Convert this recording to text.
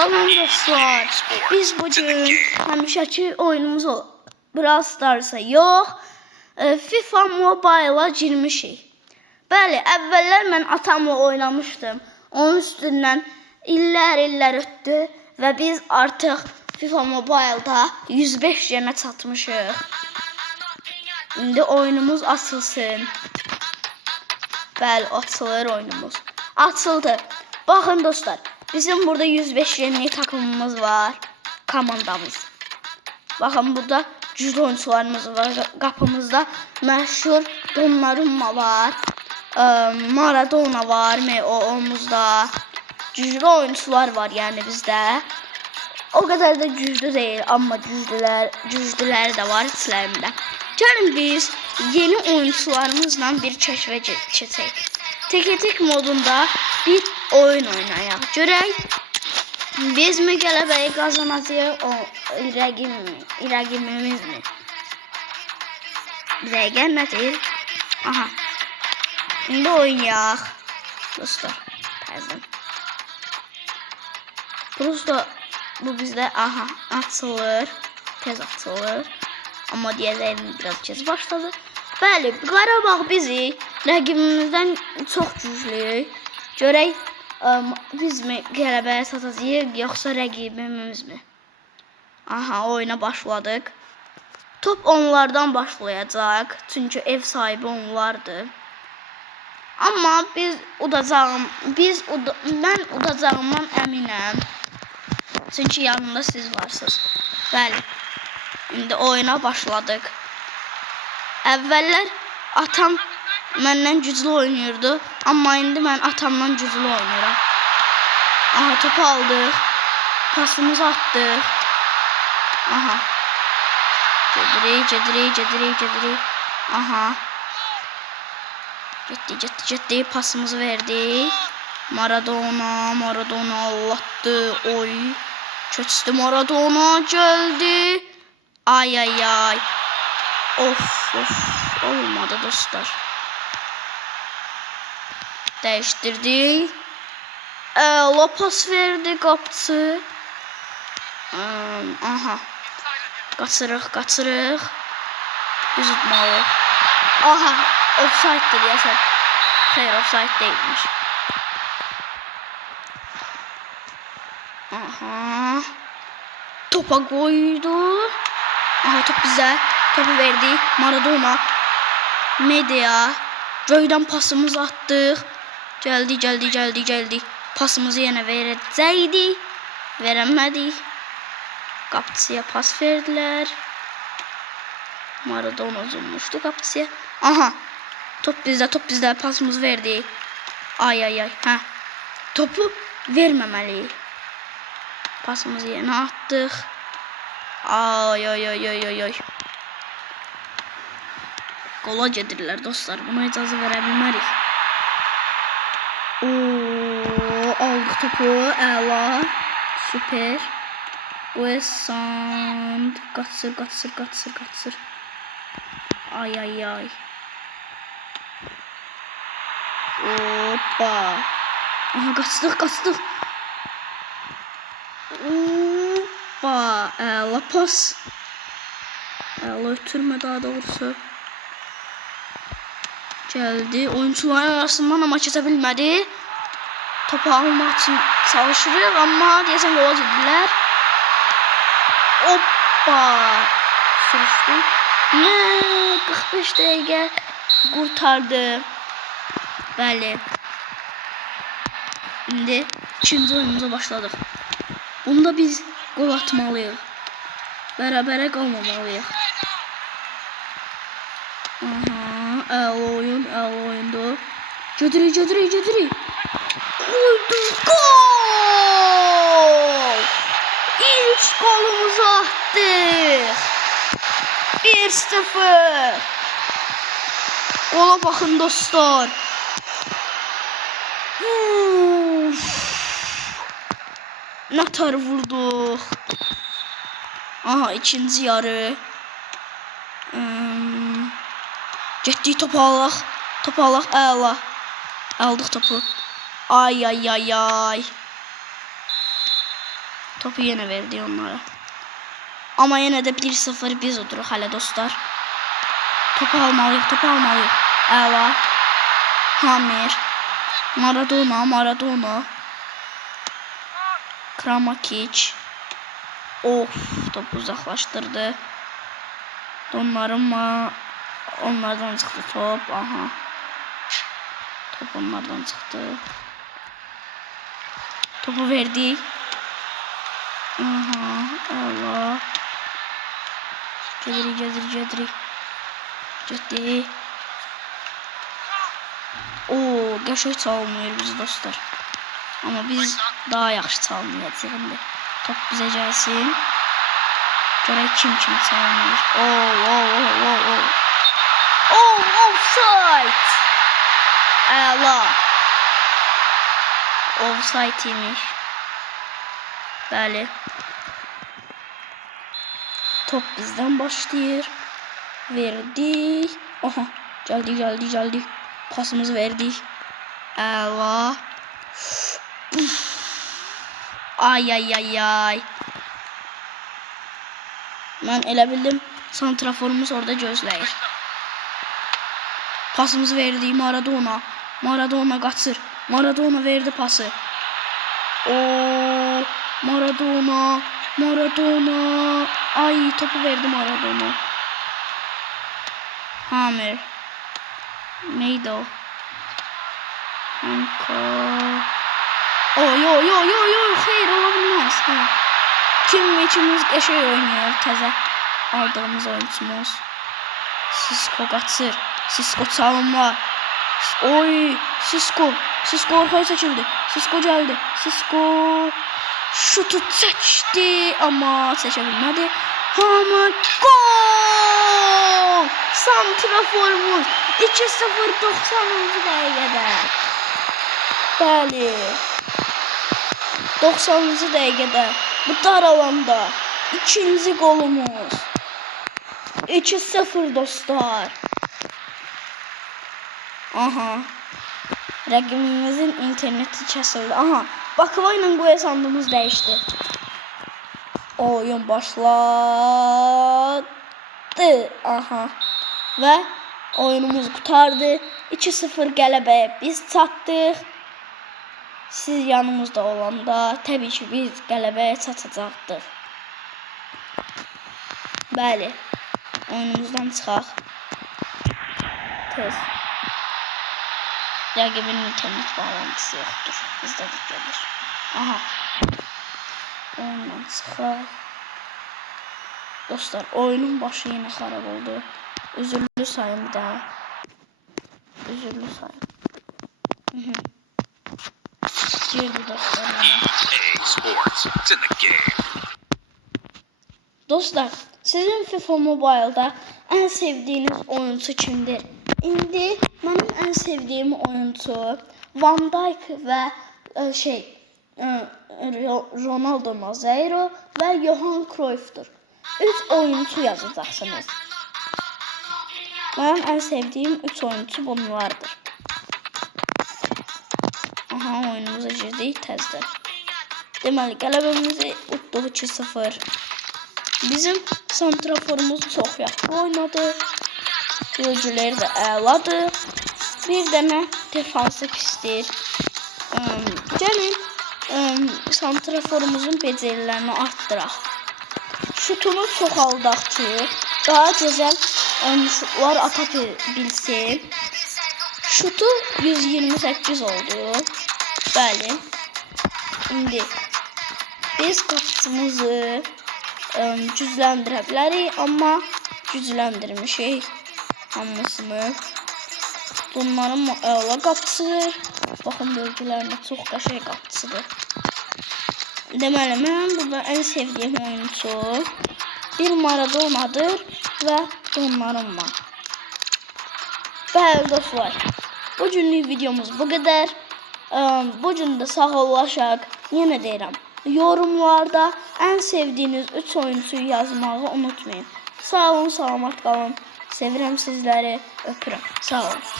Salam dostlar, biz bugün həmişəki oyunumuz o Brawl Stars'a yox, FIFA Mobile'a girmişik. Bəli, əvvəllər mən atamla oynamışdım. Onun üstündən illər ötdü və biz artıq FIFA Mobile'da 105 yerine çatmışıq. İndi oyunumuz açılsın. Bəli, açılır oyunumuz. Açıldı. Baxın dostlar, bizim burada 105 yenilik takımımız var. Komandamız. Bakın burada güclü oyuncularımız var. Qapımızda məşhur Donnarumma var. Maradona var omuzda. Güclü oyuncular var yani bizdə. O kadar da güclü değil ama güclülər də var içlərində. Gəlin biz yeni oyuncularımızla bir keşfe keçək. Tek modunda bir oyun oynayaq. Görək biz mi qələbəyi qazanacağıq, o rəqibimiz mi? Rəqəm nədir? Aha. İndi oynayaq. Dostlar, təzən. Prosto bu bizdə aha açılır. Tez açılır. Amma deyəcəyim biraz gec başladı. Bəli, Qarabağ bizi rəqibimizdən çox güclü. Görək biz mi qələbəyə çatacağıq yoxsa rəqibimiz mi? Aha, oyuna başladıq. Top onlardan başlayacaq. Çünki ev sahibi onlardır. Amma mən udacağımdan əminəm. Çünki yanında siz varsınız. Bəli. İndi oyuna başladıq. Əvvəllər atam məndən güclü oynuyordu. Amma indi mən atamdan güclü oynuyorum. Aha, topu aldıq. Pasımızı atdıq. Aha. Gedirik. Aha. Getdi. Pasımızı verdik. Maradona Allah'tı. Oy. Köçdü Maradona geldi. Ay. Of. Olmadı dostlar. Değiştirdik. Pas verdi qapçı. Aha. Qaçırıq. Düz utmalıyıq. Aha. Offside'dir deyəsən. Xeyr, offside değilmiş. Aha. Topa koydu. Aha, top bizə. Topu verdi. Maradona. Media. Göydən pasımızı atdıq. Gəldi. Pasımızı yenə verəcəkdik. Verəmədik. Qapçıya pas verdilər. Maradona uzunmuşdu qapçıya. Aha. Top bizdə. Pasımızı verdi. Ay. Hə. Topu verməməliyik. Pasımızı yenə atdıq. Ay. Qola gedirlər dostlar. Buna icazə verə bilmərik. Aldıq topu. Əla. Süper. Wesand. Qaçır. Ay. Hoppa. Aha, qaçdıq. Hoppa. Əla pas. Əla ötürmə daha doğrusu. Geldi. Oyuncuların arasından ama keçə bilmədi. Topu almaq için çalışırıq amma deyəsən qola gedirlər. Hoppa. Sürüşdü. Ne? 45 dəqiqə qurtardı. Bəli. İndi ikinci oyunumuza başladıq. Bunda biz gol atmalıyıq. Bərabərə qalmamalıyıq. Aha. Əla oyundu. Gedirik. Koyduk. Gol! İlk golumuzu attık. 1-0. Gola bakın dostlar. Ne tar vurduk. Aha, ikinci yarı. Getdik topu alaq. Əla. Aldıq topu. Ay. Topu yenə verdi onlara. Amma yenə də 1-0 biz oturuq hələ dostlar. Topu almalıyıq, topu almalıyıq. Əla. Hamir. Maradona. Kramakic. Of, topu uzaqlaşdırdı. Onlardan çıxdı top. Aha. Top onlardan çıxdı. Topu verdik. Aha, Allah. Gedirik. Getdik. Oo, qəşəng çalmıyor bizi dostlar. Amma biz daha yaxşı çalmayacağıq indi. Top bizə gəlsin. Görək kim çalmıyor. Offside. Əla. Offside imiş. Bəli. Top bizdən başlayır. Verdik. Aha, gəldik. Pasımızı verdik. Əla. Ay. Mən elə bildim santraforumuz orada gözləyir. Pasımızı verdik Maradona. Maradona qaçır. Maradona verdi pası. Oo, Maradona. Ay, topu verdi Maradona. Hamir. Neydi o? Hanko. Yo, xeyr ola bilməz. Kimimiz qəşəng oynuyor təzə aldığımız oyuncumuz. Sisko qaçır. Sisko çalınma. Oy, Sisko ortaya çəkildi. Sisko gəldi. Sisko şutu çəkdi, amma çəkə bilmədi. Hamid gol! Santraforumuz 2-0 90-cı dəqiqədə. Bəli. 90-cı dəqiqədə bu dar alanda ikinci golumuz. 2-0 dostlar. Aha. Rəqibimizin interneti kəsildi. Aha. Bakıva ilə bu hesabımız dəyişdi. Oyun başladı. Aha. Və oyunumuz qutardı. 2-0 qələbəyə biz çatdıq. Siz yanımızda olanda təbii ki biz qələbəyə çatacaqdıq. Bəli. Oyunumuzdan çıxaq. Tez. Rəqibin internet bağlantısı yoxdur. Bizdə də gəlir. Aha. Oyundan çıxaq. Dostlar, oyunun başı yenə xarab oldu. Üzürlü sayım bir daha. Üzürlü sayım. Girdi dostlar. Dostlar, sizin FIFA Mobile'da en sevdiğiniz oyuncu kimdir? İndi benim en sevdiğim oyuncu Van Dijk ve Ronaldo Nazairo ve Johan Cruyff'tur. 3 oyuncu yazacaksınız. Benim en sevdiğim 3 oyuncu bunlardır. Aha, oyunumuza girdik təzədən. Deməli, qələbəmizi utduq 2-0. Bizim santraforumuz çox yaxşı oynadı. Gözcüləri də əladır. Bir dənə defansı pisdir. Gəlin santraforumuzun becerilərini artdıraq. Şutunu çoxaldaq ki, daha gözəl şutlar ata bilsin. Şutu 128 oldu. Bəli. İndi biz qapıcımızı gücləndirə bilərik, amma gücləndirmişik hamısını. Bunların əla qapıcıdır. Baxın, bölgələrinə çox qəşəng qapıcıdır. Deməli, mən burada en sevdiyim oyuncu bir Maradona'dır və Donnarumma. Bəli dostlar, bugünlük videomuz bu qədər. Bugün də sağollaşaq. Yenə deyirəm, yorumlarda en sevdiğiniz 3 oyuncuyu yazmağı unutmayın. Sağ olun, salamat qalın. Sevirəm sizləri, öpürəm. Sağ olun.